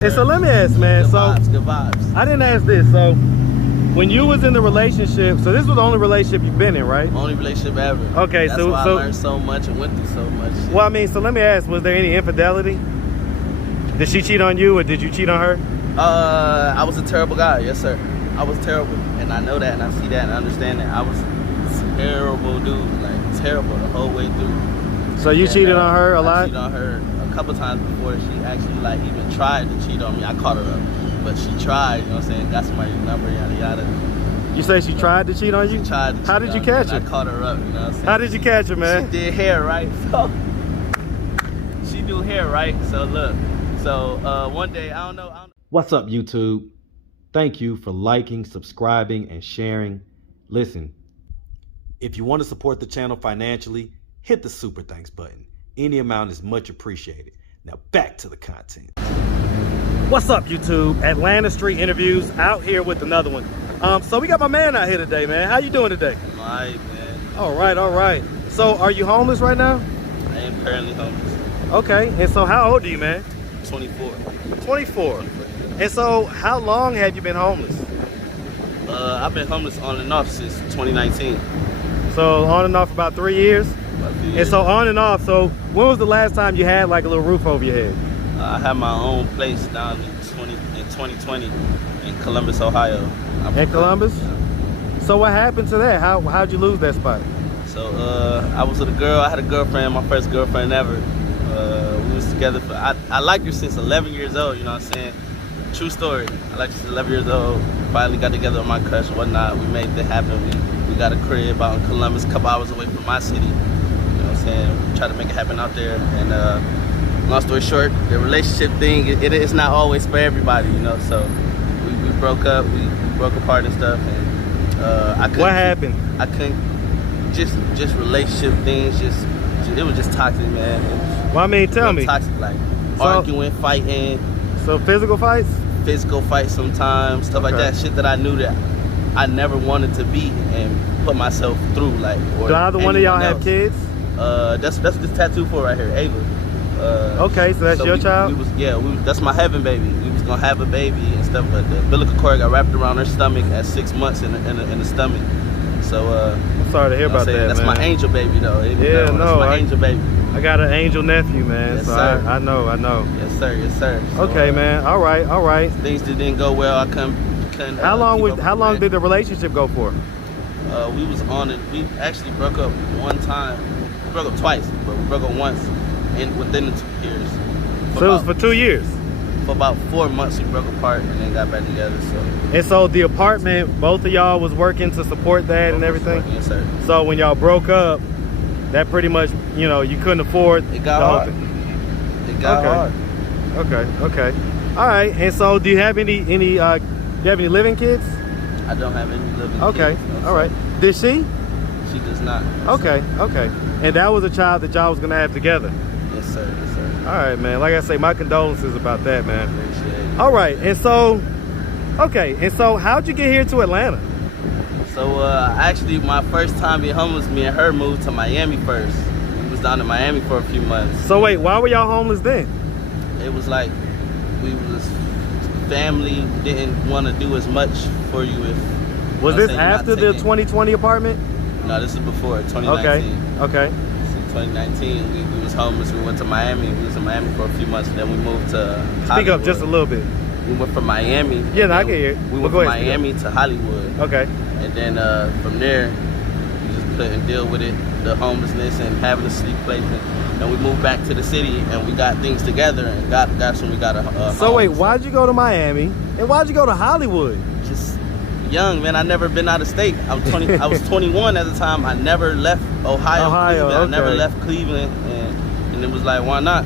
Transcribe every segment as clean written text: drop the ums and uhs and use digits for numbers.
And so let me ask, man. Good So vibes, good vibes. I didn't ask this. So when you was in the relationship, so this was the only relationship you've been in, right? Only relationship ever. Okay, That's why I learned so much and went through so much. Well, I mean, so let me ask, was there any infidelity? Did she cheat on you or did you cheat on her? I was a terrible guy, yes sir. I was terrible, and I know that, and I see that, and I understand that. I was a terrible dude, like terrible the whole way through. So you cheated on her a lot? I cheated on her a couple times before she actually like even tried to cheat on me. I caught her up, but she tried. You know what I'm saying? Got somebody's number, yada yada. You say she tried to cheat on you? She tried to cheat. How did you catch her? I caught her up. You know what I'm saying? How did you catch her, man? She did hair, right? So she do hair, right? So look. So one day, I don't know. What's up, YouTube? Thank you for liking, subscribing, and sharing. Listen, if you want to support the channel financially, hit the super thanks button. Any amount is much appreciated. Now back to the content. What's up, YouTube? Atlanta Street Interviews out here with another one. So we got my man out here today, man. How you doing today? I'm alright, man. All right, all right. So are you homeless right now? I am currently homeless. Okay, and so how old are you, man? 24. 24. And so how long have you been homeless? I've been homeless on and off since 2019. So on and off about 3 years? About 3 And years. so on and off, so when was the last time you had like a little roof over your head? I had my own place down in 2020 in Columbus, Ohio. In Columbus? So what happened to that? How'd you lose that spot? So I was with a girl. I had a girlfriend, my first girlfriend ever. We was together for, I liked her since 11 years old, you know what I'm saying? True story. I liked her since 11 years old. Finally got together with my crush and whatnot. We made that happen. We got a crib out in Columbus, a couple hours away from my city. You know what I'm saying? We tried to make it happen out there. And long story short, the relationship thing, it's not always for everybody, you know? So we broke up, we broke apart and stuff. And I couldn't. What happened? I couldn't, just relationship things, it was just toxic, man. Well, I mean, tell me. Toxic, like So- arguing, fighting. So physical fights? Physical fights sometimes, stuff like that. Shit that I knew that I never wanted to be and put myself through, like. Or Do either one of y'all have else. kids? That's what this tattoo for right here, Ava. Okay, so that's your child? That's my heaven baby. We was gonna have a baby and stuff, but the umbilical cord got wrapped around her stomach at 6 months in the stomach. So I'm sorry to hear about that, that's man. my angel baby though. Yeah, that's my angel baby. I got an angel nephew, man. Yes, so sir. I know. Yes sir, yes sir. So, Okay, man. All right. Things that didn't go well. I couldn't. How long did the relationship go for? We was on it. We actually broke up one time. We broke up twice, but we broke up once within the 2 years. So it was for 2 years? For about 4 months we broke apart and then got back together. So. And so the apartment, both of y'all was working to support that and everything? Yes sir. So when y'all broke up, that pretty much, you know, you couldn't afford it got hard. It got hard. Okay. All right. And so do you have any living kids? I don't have any living Okay. kids. No, all right. Did she? She does not. Okay. And that was a child that y'all was gonna have together? Yes sir. All right, man. Like I say, my condolences about that, man. Appreciate it. All right. And so, how'd you get here to Atlanta? So actually my first time being homeless, me and her moved to Miami first. We was down in Miami for a few months. So wait, why were y'all homeless then? It was like we was family, didn't want to do as much for you if. Was this after the 2020 apartment? No, this is before 2019. Okay. So 2019, we was homeless. We went to Miami. We was in Miami for a few months, and then we moved to Hollywood. Speak up just a little bit. We went from Miami. Yeah, no, I can hear it. We went from Miami to Hollywood. Okay. And then from there, we just couldn't deal with it, the homelessness and having to sleep place. And we moved back to the city and we got things together and that's when we got a So home. wait, why'd you go to Miami and why'd you go to Hollywood? Just young, man. I never been out of state. I was 21 at the time. I never left Ohio, Cleveland. Okay. I never left Cleveland, and it was like, why not?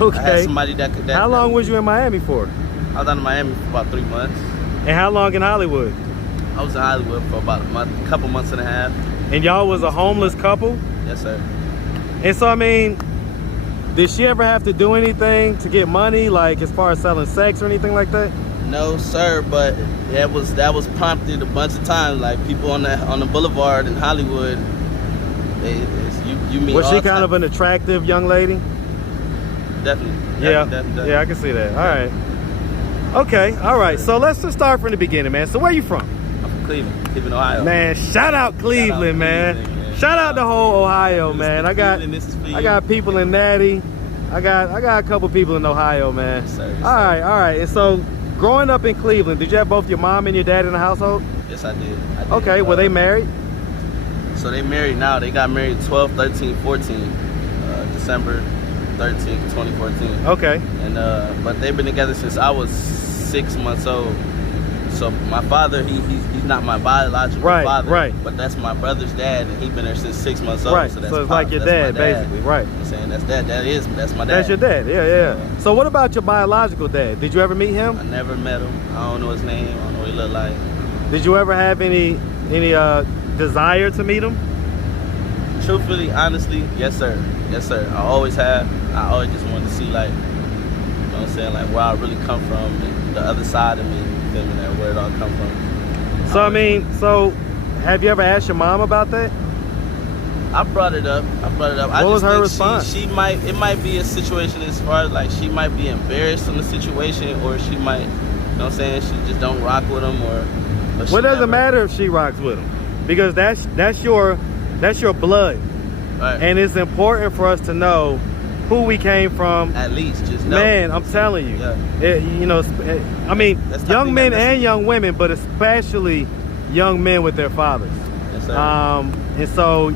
Okay. I had somebody that could. How long was you in Miami for? I was down in Miami for about 3 months. And how long in Hollywood? I was in Hollywood for about a couple months and a half. And y'all was a homeless couple? Yes, sir. And so, I mean, did she ever have to do anything to get money, like as far as selling sex or anything like that? No, sir, but that was prompted a bunch of times. Like people on the boulevard in Hollywood, you meet. Was she kind of an attractive young lady? Definitely. Yeah, Definitely. yeah, I can see that. All right. Okay, all right. So let's just start from the beginning, man. So where you from? I'm from Cleveland, Ohio. Man, shout out Cleveland, man. Shout out the whole Ohio, man. I got people in Natty. I got a couple people in Ohio, man. Yes, sir. All right. And so, growing up in Cleveland, did you have both your mom and your dad in the household? Yes, I did. Okay, were they married? So they married now. They got married 12, 13, 14, December 13th, 2014. Okay. And but they've been together since I was 6 months old. So my father, he's not my biological father, right. But that's my brother's dad, and he's been there since 6 months old. Right. So that's it's like your dad, basically, right? I'm saying that's my dad. That's your dad, yeah. So what about your biological dad? Did you ever meet him? I never met him. I don't know his name. I don't know what he looked like. Did you ever have any desire to meet him? Truthfully, honestly, yes sir. I always have. I always just wanted to see, like, you know what I'm saying, like where I really come from and the other side of me, you feel me, like where it all come from. So have you ever asked your mom about that? I brought it up. What was her response? It might be a situation as far as like she might be embarrassed in the situation, or she might, you know what I'm saying, she just don't rock with him, or well, it doesn't matter if she rocks with him, because that's your blood, right. And it's important for us to know who we came from. At least just know. Man, I'm telling you, I mean, young men and young women, but especially young men with their fathers. Yes, sir. And so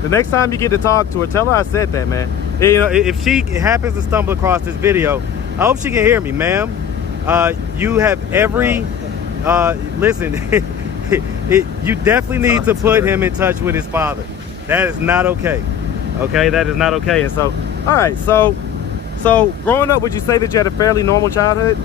the next time you get to talk to her, tell her I said that, man. You know, if she happens to stumble across this video, I hope she can hear me, ma'am. You have every listen. You definitely need to put him in touch with his father. That is not okay. Okay, that is not okay. And so, all right. So growing up, would you say that you had a fairly normal childhood?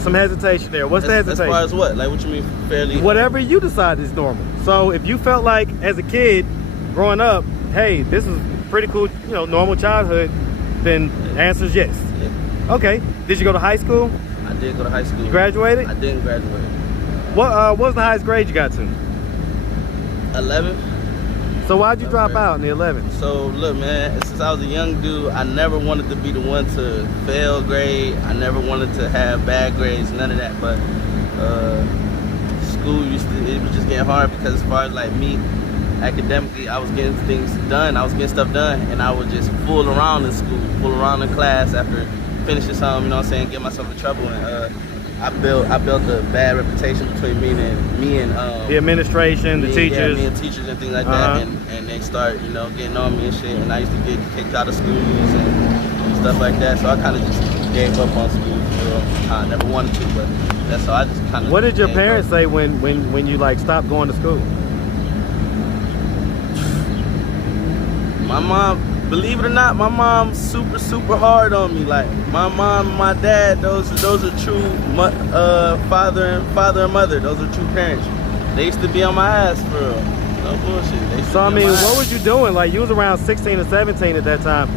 Some hesitation there. What's the hesitation? As far as what? Like, what you mean fairly? Whatever you decide is normal. So if you felt like as a kid growing up, hey, this is pretty cool, normal childhood, then the answer is yes. Yeah. Okay. Did you go to high school? I did go to high school. You graduated? I didn't graduate. What was the highest grade you got to? 11. So why'd you drop out in the 11th? So look, man, since I was a young dude, I never wanted to be the one to fail grade. I never wanted to have bad grades, none of that. But school it was just getting hard, because as far as like me, academically, I was getting things done. I was getting stuff done, and I would just fool around in school, fool around in class after finishing something, you know what I'm saying, get myself in trouble. And I built a bad reputation between me and the administration, the teachers. Yeah, me and teachers and things like that, and they start, getting on me and shit, and I used to get kicked out of schools and stuff like that. So I kind of just gave up on school. I never wanted to, but that's all. I just kind of. What did your parents say when you like stopped going to school? My mom, believe it or not, my mom's super hard on me. Like my mom and my dad, those are true father and mother. Those are true parents. They used to be on my ass for real. No bullshit. So I mean, what was you doing? Like you was around 16 or 17 at that time.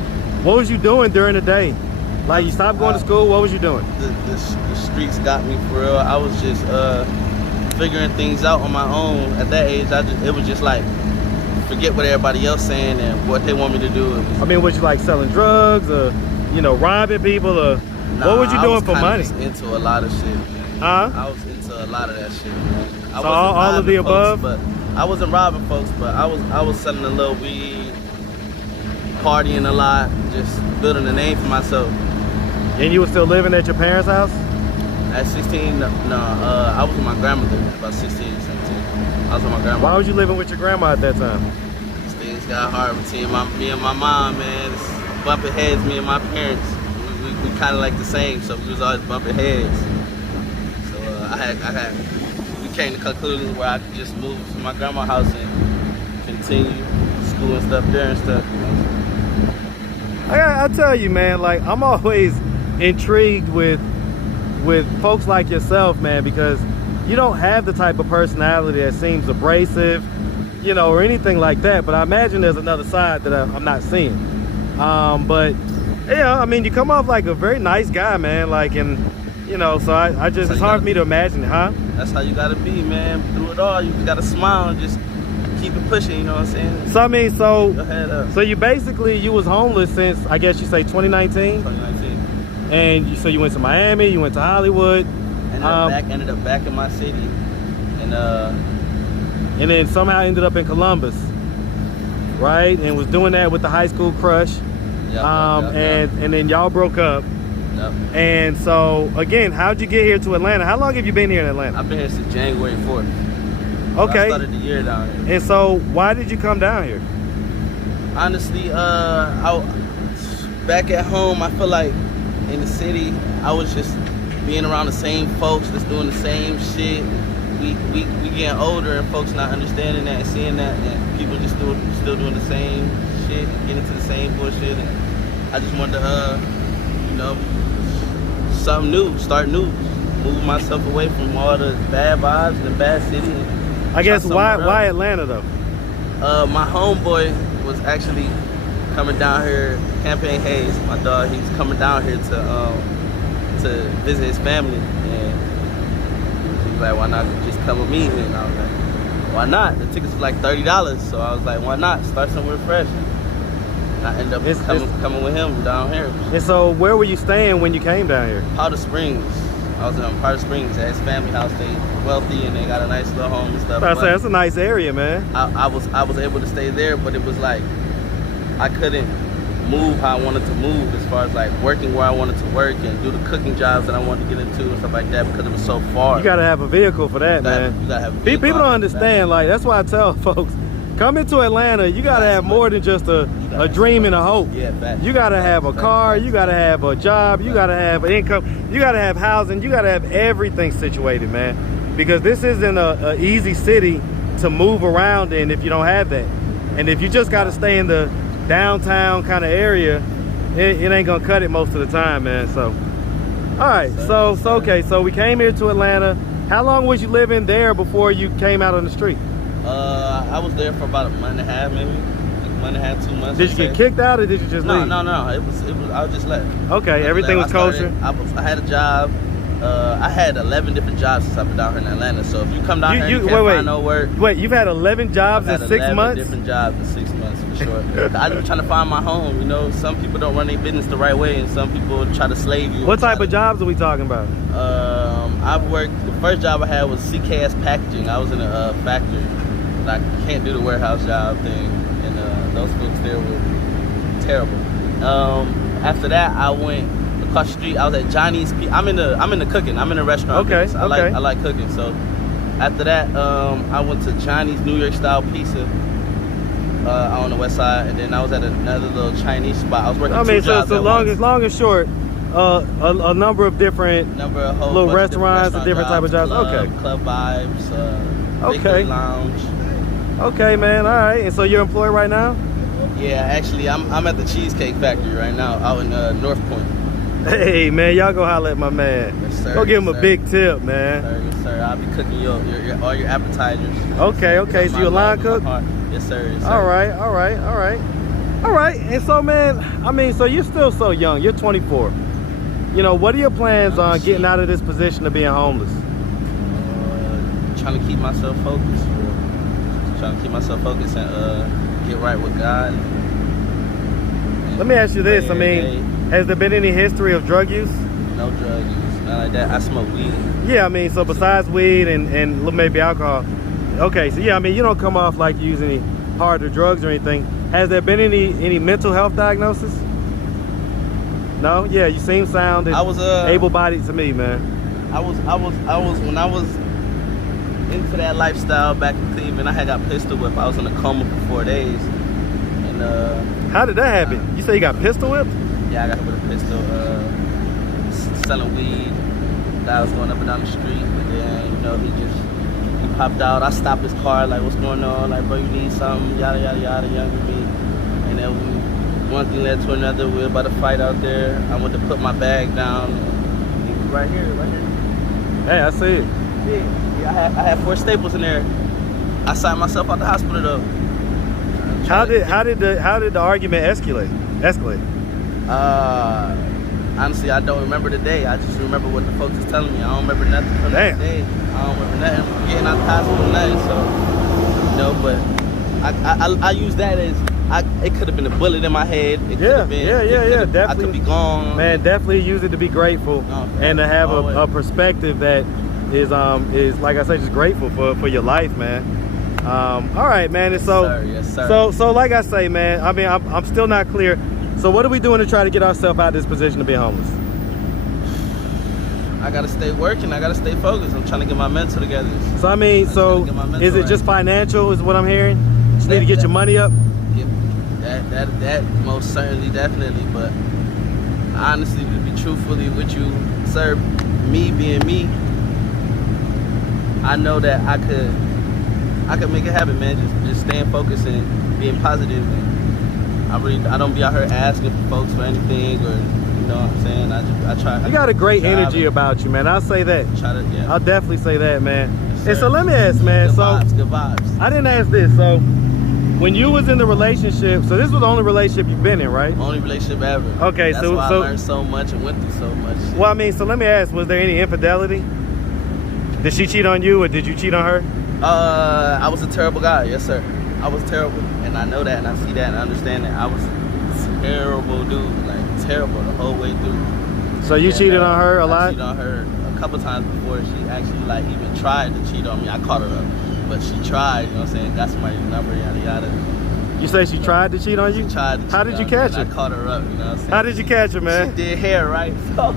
What was you doing during the day? Like you stopped going to school. What was you doing? The streets got me for real. I was just figuring things out on my own. At that age, it was just like, forget what everybody else saying and what they want me to do. I mean, was you like selling drugs or, robbing people, or what was you doing for money? I was into a lot of shit, man. Huh? I was into a lot of that shit, man. So all of the above? But I wasn't robbing folks, but I was selling a little weed, partying a lot, just building a name for myself. And you were still living at your parents' house? At 16, no, I was with my grandmother at about 16, 17. I was with my grandma. Why was you living with your grandma at that time? These things got hard between me and my mom, man. It's bumping heads, me and my parents. We kind of like the same, so we was always bumping heads. So we came to conclusions where I could just move to my grandma's house and continue school and stuff there and stuff. I tell you, man, like I'm always intrigued with folks like yourself, man, because you don't have the type of personality that seems abrasive, or anything like that. But I imagine there's another side that I'm not seeing. But yeah, I mean, you come off like a very nice guy, man. Like, and so I just, it's hard for me to imagine, huh? That's how you gotta be, man. Do it all. You gotta smile and just keep it pushing, you know what I'm saying? So I mean, Go ahead, so you basically, you was homeless since, I guess you say 2019? 2019. And so you went to Miami, you went to Hollywood. Ended up back in my city. And then somehow ended up in Columbus, right? And was doing that with the high school crush. And then y'all broke up. Yep. And so, again, how'd you get here to Atlanta? How long have you been here in Atlanta? I've been here since January 4th. Okay. I started the year down here. And so, why did you come down here? Honestly, back at home, I feel like in the city, I was just being around the same folks that's doing the same shit. We getting older and folks not understanding that and seeing that, and people just still doing the same shit and getting into the same bullshit. And I just wanted to, something new, start new, move myself away from all the bad vibes and the bad city. I guess why Atlanta though? My homeboy was actually coming down here, Campaign Hayes, my dog. He's coming down here to visit his family, and he was like, "Why not just come with me?" And I was like, "Why not?" The tickets was like $30, so I was like, "Why not start somewhere fresh?" And I ended up coming with him down here. And so, where were you staying when you came down here? Powder Springs. I was in Powder Springs at his family house. They wealthy and they got a nice little home and stuff. I say that's a nice area, man. I was able to stay there, but it was like I couldn't move how I wanted to move as far as like working where I wanted to work and do the cooking jobs that I wanted to get into and stuff like that because it was so far. You gotta have a vehicle for that, man. You gotta have a vehicle. People don't understand. Like, that's why I tell folks, come into Atlanta, you gotta have more than just a dream and a hope. Yeah, you gotta have a car, you gotta have a job, you gotta have an income, you gotta have housing, you gotta have everything situated, man. Because this isn't a easy city to move around in if you don't have that. And if you just gotta stay in the downtown kind of area, it ain't gonna cut it most of the time, man. So, all right, so okay, so we came here to Atlanta. How long was you living there before you came out on the street? I was there for about a month and a half, maybe. Like a month and a half, 2 months. Did you get kicked out or did you just leave? No. It was. I was just left. Okay, everything was kosher. I had a job. I had 11 different jobs since I've been down here in Atlanta. So if you come down here and you can't find no work. Wait, you've had 11 jobs in 6 months? 11 different jobs in 6 months, for sure. I was trying to find my home, you know. Some people don't run their business the right way, and some people try to slave you. What type of jobs are we talking about? I've worked, the first job I had was CKS Packaging. I was in a factory. I can't do the warehouse job thing, and those folks there were terrible. After that, I went across the street. I was at Johnny's. I'm in the cooking. I'm in the restaurant. Okay. Business. I like cooking. So after that, I went to Johnny's New York style pizza on the west side, and then I was at another little Chinese spot. I was working two jobs at once. long and short, a number of different little restaurants and different type of jobs. Club vibes. Okay. Lounge. Okay, man. All right. And so you're employed right now? Yeah, actually, I'm at the Cheesecake Factory right now, out in North Point. Hey, man, y'all go holler at my man. Yes, sir. Go give him a big tip, man. Yes, sir. I'll be cooking all your appetizers. Okay. So you a line cook? Yes, sir. Yes, sir. All right. And so, man, I mean, so you're still so young. You're 24. You know, what are your plans on getting out of this position of being homeless? Trying to keep myself focused. And get right with God. Let me ask you this. I mean, has there been any history of drug use? No drug use. Not like that. I smoke weed. Yeah, I mean, so besides weed and maybe alcohol. Okay, so yeah, I mean, you don't come off like you use any harder drugs or anything. Has there been any mental health diagnosis? No? Yeah, you seem sound and able-bodied to me, man. I was when I was into that lifestyle back in Cleveland, I had got pistol whipped. I was in a coma for 4 days. And how did that happen? You say you got pistol whipped? Yeah, I got hit with a pistol, selling weed. Guy was going up and down the street, and then, you know, he popped out. I stopped his car, like, what's going on? Like, bro, you need something, yada, yada, yada, younger me. And then one thing led to another. We were about to fight out there. I went to put my bag down. He was right here. Hey, I see it. Yeah, I had 4 staples in there. I signed myself out the hospital, though. How did the argument escalate? Honestly, I don't remember the day. I just remember what the folks was telling me. I don't remember nothing from that day. I don't remember nothing getting out the hospital, nothing. So, you know, but I use that as it could have been a bullet in my head. It could have been, Definitely. I could be gone. Man, definitely use it to be grateful and to have a perspective that is like I say, just grateful for your life, man. All right, man. And so, yes, sir. so like I say, man, I mean, I'm still not clear. So what are we doing to try to get ourselves out of this position of being homeless? I gotta stay working. I gotta stay focused. I'm trying to get my mental together. So I mean, so is it just financial? Is what I'm hearing? You just need to get your money up. Yeah, that most certainly, definitely. But honestly, to be truthfully with you, sir, me being me, I know that I could make it happen, man. Just staying focused and being positive. And I don't be out here asking for folks for anything, or you know what I'm saying. I try. You got a great energy about you, man. I'll say that. I'll definitely say that, man. Yes, and so let me ask, man. Good vibes, good vibes. I didn't ask this. So when you was in the relationship, so this was the only relationship you've been in, right? Only relationship ever. Okay, that's why I learned so much and went through so much. Well, I mean, so let me ask, was there any infidelity? Did she cheat on you, or did you cheat on her? I was a terrible guy, yes sir. I was terrible, and I know that, and I see that, and I understand that. I was a terrible dude, like terrible the whole way through. So you cheated on her a lot? I cheated on her a couple times before she actually like even tried to cheat on me. I caught her up, but she tried. You know what I'm saying? Got somebody's number, yada yada. You say she tried to cheat on you? She tried to cheat. How did you catch her? I caught her up. You know what I'm saying? How did you catch her, man? She did hair, right? So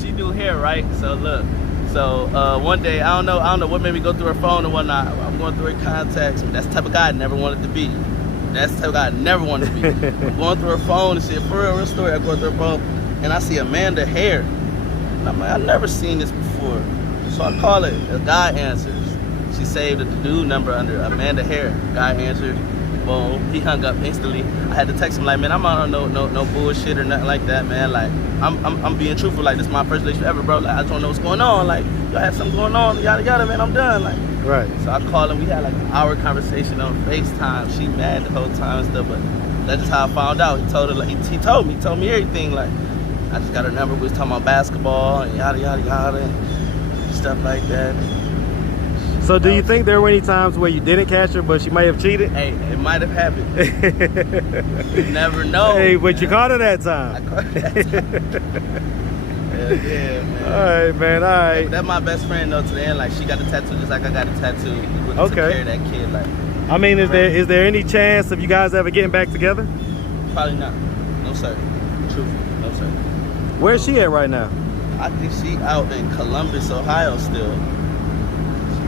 she do hair, right? So look. So one day, I don't know what made me go through her phone and whatnot. I'm going through her contacts. That's the type of guy I never wanted to be. That's the type of guy I never wanted to be. I'm going through her phone and shit. For real story. I go through her phone and I see Amanda Hair. And I'm like, I've never seen this before. So I call it. A guy answers. She saved the dude number under Amanda Hair. Guy answered. Boom. He hung up instantly. I had to text him like, man, I'm not on no bullshit or nothing like that, man. Like, I'm being truthful. Like, this is my first relationship ever, bro. Like, I just don't know what's going on. Like, y'all have something going on. Yada yada, man. I'm done. Like, right. So I called him. We had like an hour conversation on FaceTime. She mad the whole time and stuff, but that's just how I found out. He told her, like, he told me everything. Like, I just got her number. We was talking about basketball and yada yada yada and stuff like that. So do you think there were any times where you didn't catch her, but she may have cheated? Hey, it might have happened. You never know. Hey, but man, you caught her that time. I caught her that time. Yeah, man. All right, man. All right. Yeah, that's my best friend though. To the end, like she got the tattoo just like I got a tattoo. We took care of that kid. Like, I mean, is there any chance of you guys ever getting back together? Probably not. No sir. Truthfully, no sir. Where's she at right now? I think she out in Columbus, Ohio still.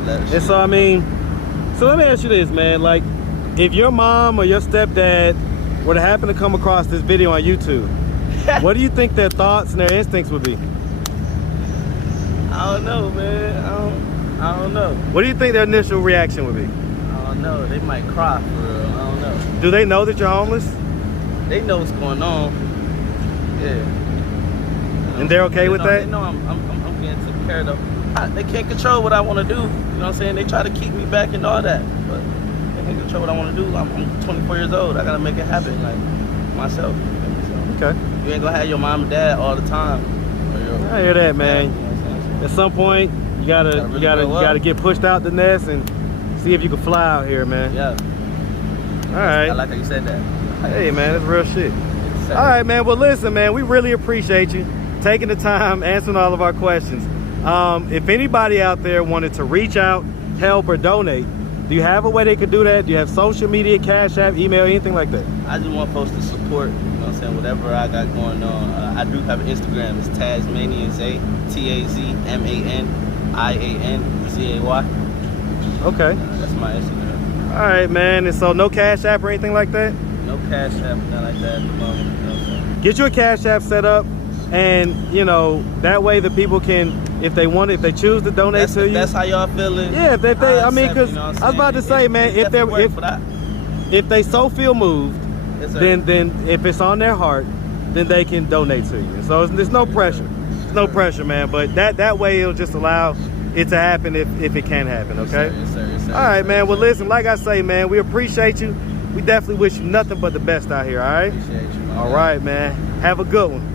And so I mean, so let me ask you this, man. Like, if your mom or your stepdad were to happen to come across this video on YouTube, what do you think their thoughts and their instincts would be? I don't know, man. I don't know. What do you think their initial reaction would be? I don't know. They might cry for real. I don't know. Do they know that you're homeless? They know what's going on. Yeah. You know, and they're okay with that? They know I'm getting taken care of. They can't control what I want to do. You know what I'm saying? They try to keep me back and all that, but they can't control what I want to do. I'm 24 years old. I gotta make it happen, like myself. Okay. You ain't gonna have your mom and dad all the time. I hear that, man. You know, at some point, you gotta get pushed out the nest and see if you can fly out here, man. Yeah. All right. I like how you said that. Hey, man, that's real shit. All right, man. Well, listen, man, we really appreciate you taking the time, answering all of our questions. If anybody out there wanted to reach out, help, or donate, do you have a way they could do that? Do you have social media, Cash App, email, anything like that? I just want folks to support, you know what I'm saying, whatever I got going on. I do have an Instagram. It's tazmanianzay, tazmanianzay. Okay. That's my Instagram. All right, man. And so no Cash App or anything like that? No Cash App, nothing like that at the moment. You know what I'm saying? Get your Cash App set up, and you know that way the people can, if they choose to donate to you. That's how y'all feeling. Yeah, if they I mean, because I was about to say, man, if they so feel moved, yes, then if it's on their heart, then they can donate to you. So there's no pressure. There's no pressure, man. But that way it'll just allow it to happen if it can happen. Okay. Yes, sir. Yes, sir. All right, man. Well, listen, like I say, man, we appreciate you. We definitely wish you nothing but the best out here. All right. Appreciate you, man. All right, man. Have a good one.